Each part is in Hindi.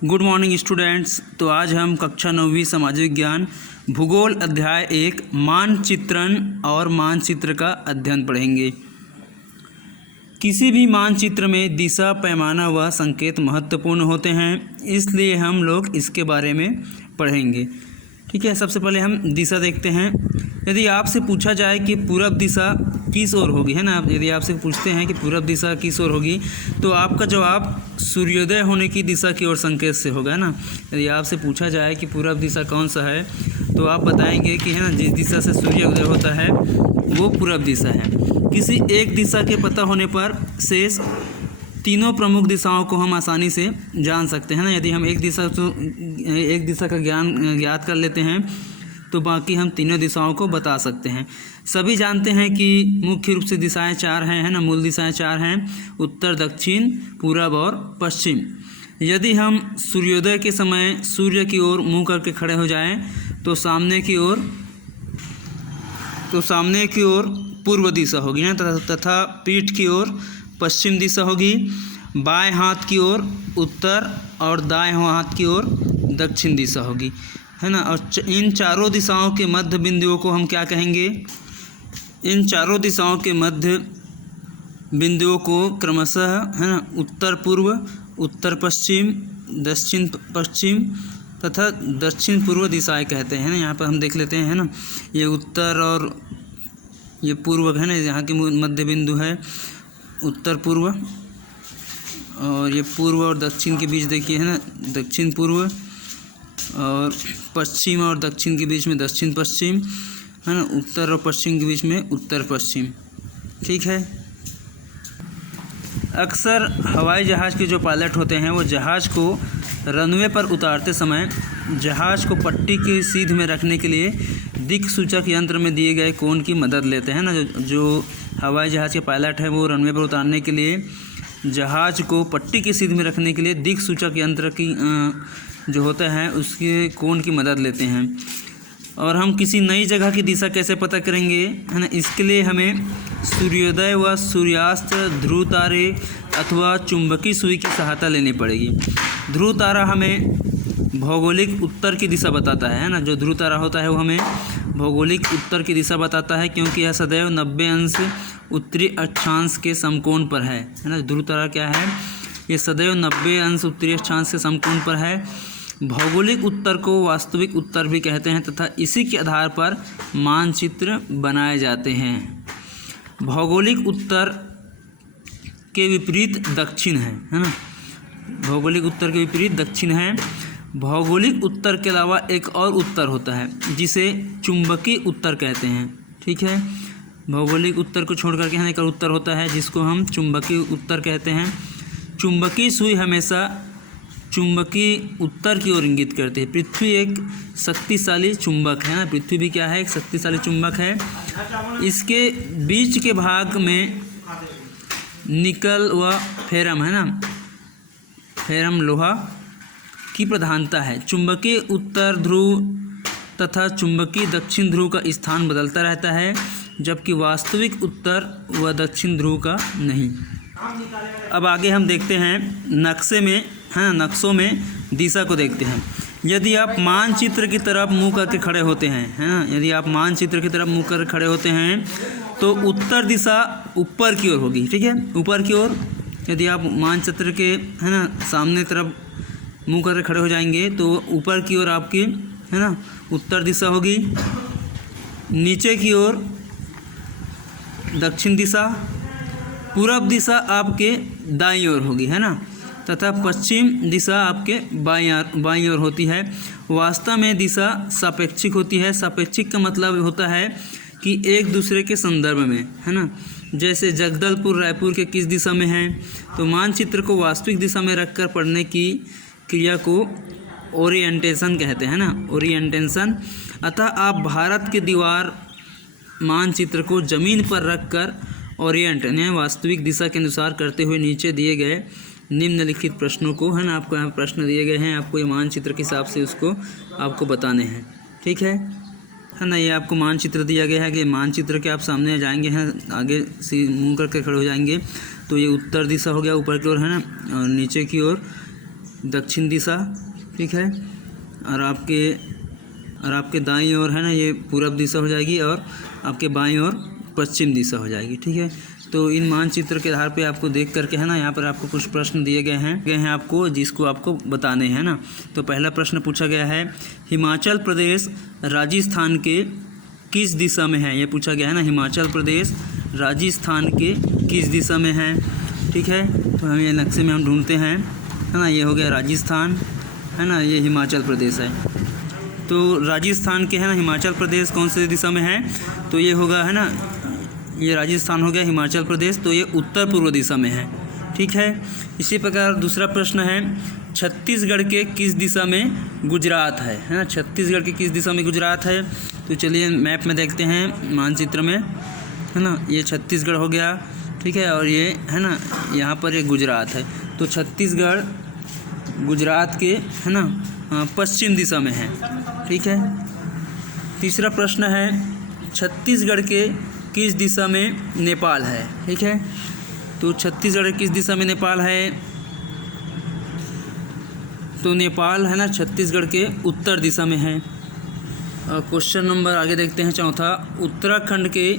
Good morning students. तो आज हम कक्षा 9वीं सामाजिक विज्ञान भूगोल अध्याय 1 मानचित्रण और मानचित्र का अध्ययन पढ़ेंगे। किसी भी मानचित्र में दिशा, पैमाना व संकेत महत्वपूर्ण होते हैं, इसलिए हम लोग इसके बारे में पढ़ेंगे। ठीक है, सबसे पहले हम दिशा देखते हैं। यदि आपसे पूछा जाए कि पूरब दिशा किस ओर होगी, है ना, यदि आपसे पूछते हैं कि पूरब दिशा किस ओर होगी, तो आपका जवाब सूर्योदय होने की दिशा की ओर संकेत से होगा, है ना। यदि आपसे पूछा जाए कि पूरब दिशा कौन सा है, तो आप बताएंगे कि, है ना, जिस दिशा से सूर्योदय होता है वो पूरब दिशा है। किसी एक दिशा के पता होने पर शेष तीनों प्रमुख दिशाओं को हम आसानी से जान सकते हैं ना। यदि हम एक दिशा का ज्ञान ज्ञात कर लेते हैं तो बाकी हम तीनों दिशाओं को बता सकते हैं। सभी जानते हैं कि मुख्य रूप से दिशाएं 4 हैं, है ना, मूल दिशाएं 4 हैं: उत्तर, दक्षिण, पूरब और पश्चिम। यदि हम सूर्योदय के समय सूर्य की ओर मुँह करके खड़े हो जाएं तो सामने की ओर पूर्व दिशा होगी ना, तथा पीठ की ओर पश्चिम दिशा होगी। बाएं हाथ की ओर उत्तर और दाएं हाथ की ओर दक्षिण दिशा होगी, है ना। और इन चारों दिशाओं के मध्य बिंदुओं को हम क्या कहेंगे? इन चारों दिशाओं के मध्य बिंदुओं को क्रमशः, है ना, उत्तर पूर्व, उत्तर पश्चिम, दक्षिण पश्चिम तथा दक्षिण पूर्व दिशाएं कहते हैं ना। यहाँ पर हम देख लेते हैं, है ना, ये उत्तर और ये पूर्व है ना, यहाँ की मध्य बिंदु है उत्तर पूर्व, और ये पूर्व और दक्षिण के बीच देखिए, है ना, दक्षिण पूर्व, और पश्चिम और दक्षिण के बीच में दक्षिण पश्चिम, है ना, उत्तर और पश्चिम के बीच में उत्तर पश्चिम। ठीक है। अक्सर हवाई जहाज़ के जो पायलट होते हैं वो जहाज़ को रनवे पर उतारते समय जहाज़ को पट्टी की सीध में रखने के लिए दिक्सूचक यंत्र में दिए गए कोण की मदद लेते हैं ना। जो हवाई जहाज़ के पायलट हैं वो रनवे पर उतारने के लिए जहाज़ को पट्टी की सीध में रखने के लिए दिक्सूचक यंत्र की जो होता है उसके कोण की मदद लेते हैं। और हम किसी नई जगह की दिशा कैसे पता करेंगे, है ना, इसके लिए हमें सूर्योदय व सूर्यास्त, ध्रुव तारे अथवा चुंबकीय सुई की सहायता लेनी पड़ेगी। ध्रुव तारा हमें भौगोलिक उत्तर की दिशा बताता है ना। जो ध्रुव तारा होता है वो हमें भौगोलिक उत्तर की दिशा बताता है, क्योंकि यह सदैव 90 अंश उत्तरी अक्षांश के समकोण पर है ना। ध्रुव तारा क्या है? ये सदैव 90 अंश उत्तरी अक्षांश के समकोण पर है। भौगोलिक उत्तर को वास्तविक उत्तर भी कहते हैं तथा इसी के आधार पर मानचित्र बनाए जाते हैं। भौगोलिक उत्तर के विपरीत दक्षिण है ना। भौगोलिक उत्तर के विपरीत दक्षिण है। भौगोलिक उत्तर के अलावा एक और उत्तर होता है जिसे चुंबकीय उत्तर कहते हैं। ठीक है, भौगोलिक उत्तर को छोड़ करके यहाँ एक और उत्तर होता है जिसको हम चुंबकीय उत्तर कहते हैं। चुंबकीय सुई हमेशा चुंबकीय उत्तर की ओर इंगित करती है। पृथ्वी एक शक्तिशाली चुंबक है ना। पृथ्वी भी क्या है? एक शक्तिशाली चुंबक है। इसके बीच के भाग में निकल व फेरम, है ना, फेरम लोहा की प्रधानता है। चुंबकीय उत्तर ध्रुव तथा चुंबकीय दक्षिण ध्रुव का स्थान बदलता रहता है, जबकि वास्तविक उत्तर व दक्षिण ध्रुव का नहीं। अब आगे हम देखते हैं नक्शे में, है ना, नक्शों में दिशा को देखते हैं। यदि आप मानचित्र की तरफ मुँह करके खड़े होते हैं, है ना, यदि आप मानचित्र की तरफ मुँह कर खड़े होते हैं तो उत्तर दिशा ऊपर की ओर होगी। ठीक है, ऊपर की ओर। यदि आप मानचित्र के, है ना, सामने तरफ मुँह करके खड़े हो जाएंगे तो ऊपर की ओर आपकी, है ना, उत्तर दिशा होगी। नीचे की ओर दक्षिण दिशा। पूरब दिशा आपके दाईं ओर होगी, है ना, तथा पश्चिम दिशा आपके बाईं ओर होती है। वास्तव में दिशा सापेक्षिक होती है। सापेक्षिक का मतलब होता है कि एक दूसरे के संदर्भ में, है ना। जैसे जगदलपुर रायपुर के किस दिशा में है, तो मानचित्र को वास्तविक दिशा में रखकर पढ़ने की क्रिया को ओरिएंटेशन कहते हैं ना, ओरिएंटेशन। अतः आप भारत के दीवार मानचित्र को ज़मीन पर रखकर ओरिएंट यानी वास्तविक दिशा के अनुसार करते हुए नीचे दिए गए निम्नलिखित प्रश्नों को, है ना, आपको यहाँ प्रश्न दिए गए हैं, आपको ये मानचित्र के हिसाब से उसको आपको बताने हैं। ठीक है ना। ये आपको मानचित्र दिया गया है कि मानचित्र के आप सामने जाएंगे, हैं, आगे मुँह करके खड़े हो जाएंगे तो ये उत्तर दिशा हो गया ऊपर की ओर, है ना, और नीचे की ओर दक्षिण दिशा, ठीक है। और आपके दाईं ओर है ना ये पूरब दिशा हो जाएगी, और आपके बाईं ओर पश्चिम दिशा हो जाएगी, ठीक है। तो इन मानचित्र के आधार पे आपको देख करके है ना यहाँ पर आपको कुछ प्रश्न दिए गए हैं आपको, जिसको आपको बताने हैं ना। तो पहला प्रश्न पूछा गया है, हिमाचल प्रदेश राजस्थान के किस दिशा में है? ये पूछा गया है ना, हिमाचल प्रदेश राजस्थान के किस दिशा में है, ठीक है। तो हम ये नक्शे में हम ढूंढते हैं, है ना। ये हो गया राजस्थान, है ना, ये हिमाचल प्रदेश है। तो राजस्थान के है ना हिमाचल प्रदेश कौन से दिशा में है? तो ये होगा, है ना, ये राजस्थान हो गया, हिमाचल प्रदेश तो ये उत्तर पूर्व दिशा में है, ठीक है। इसी प्रकार दूसरा प्रश्न है, छत्तीसगढ़ के किस दिशा में गुजरात है ना। छत्तीसगढ़ के किस दिशा में गुजरात है? तो चलिए मैप में देखते हैं, मानचित्र में, है ना। ये छत्तीसगढ़ हो गया, ठीक है, और ये है ना यहाँ पर एक गुजरात है। तो छत्तीसगढ़ गुजरात के है ना पश्चिम दिशा में है, ठीक है। तीसरा प्रश्न है, छत्तीसगढ़ के किस दिशा में नेपाल है, ठीक है। तो छत्तीसगढ़ किस दिशा में नेपाल है? तो नेपाल है ना छत्तीसगढ़ के उत्तर दिशा में है। क्वेश्चन नंबर आगे देखते हैं, चौथा, उत्तराखंड के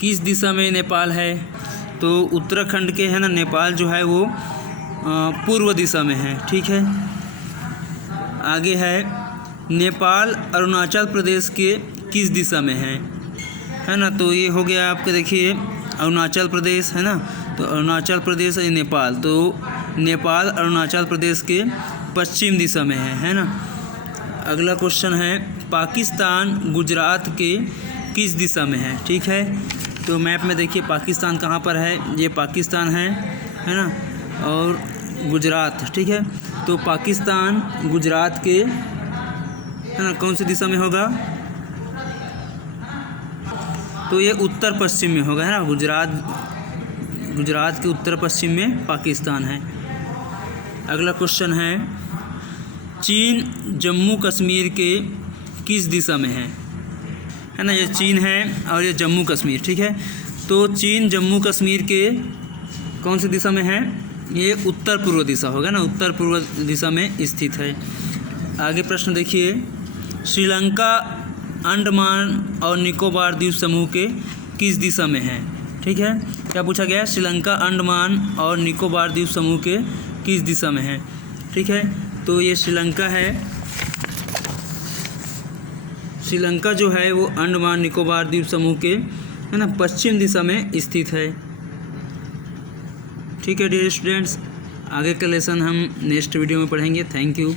किस दिशा में नेपाल है? तो उत्तराखंड के है ना नेपाल जो है वो पूर्व दिशा में है, ठीक है। आगे है, नेपाल अरुणाचल प्रदेश के किस दिशा में है ना। तो ये हो गया आपके, देखिए अरुणाचल प्रदेश है ना, तो अरुणाचल प्रदेश है नेपाल, तो नेपाल अरुणाचल प्रदेश के पश्चिम दिशा में है ना। अगला क्वेश्चन है, पाकिस्तान गुजरात के किस दिशा में है, ठीक है। तो मैप में देखिए पाकिस्तान कहाँ पर है, ये पाकिस्तान है ना, और गुजरात, ठीक है। तो पाकिस्तान गुजरात के है ना कौन सी दिशा में होगा? तो ये उत्तर पश्चिम में होगा, है ना। गुजरात के उत्तर पश्चिम में पाकिस्तान है। अगला क्वेश्चन है, चीन जम्मू कश्मीर के किस दिशा में है ना। ये चीन है और ये जम्मू कश्मीर, ठीक है। तो चीन जम्मू कश्मीर के कौन सी दिशा में है? ये उत्तर पूर्व दिशा होगा ना, उत्तर पूर्व दिशा में स्थित है। आगे प्रश्न देखिए, श्रीलंका अंडमान और निकोबार द्वीप समूह के किस दिशा में है, ठीक है। क्या पूछा गया है? श्रीलंका अंडमान और निकोबार द्वीप समूह के किस दिशा में है, ठीक है। तो ये श्रीलंका है, श्रीलंका जो है वो अंडमान निकोबार द्वीप समूह के है ना पश्चिम दिशा में स्थित है, ठीक है डियर स्टूडेंट्स। आगे का लेसन हम नेक्स्ट वीडियो में पढ़ेंगे। Thank you.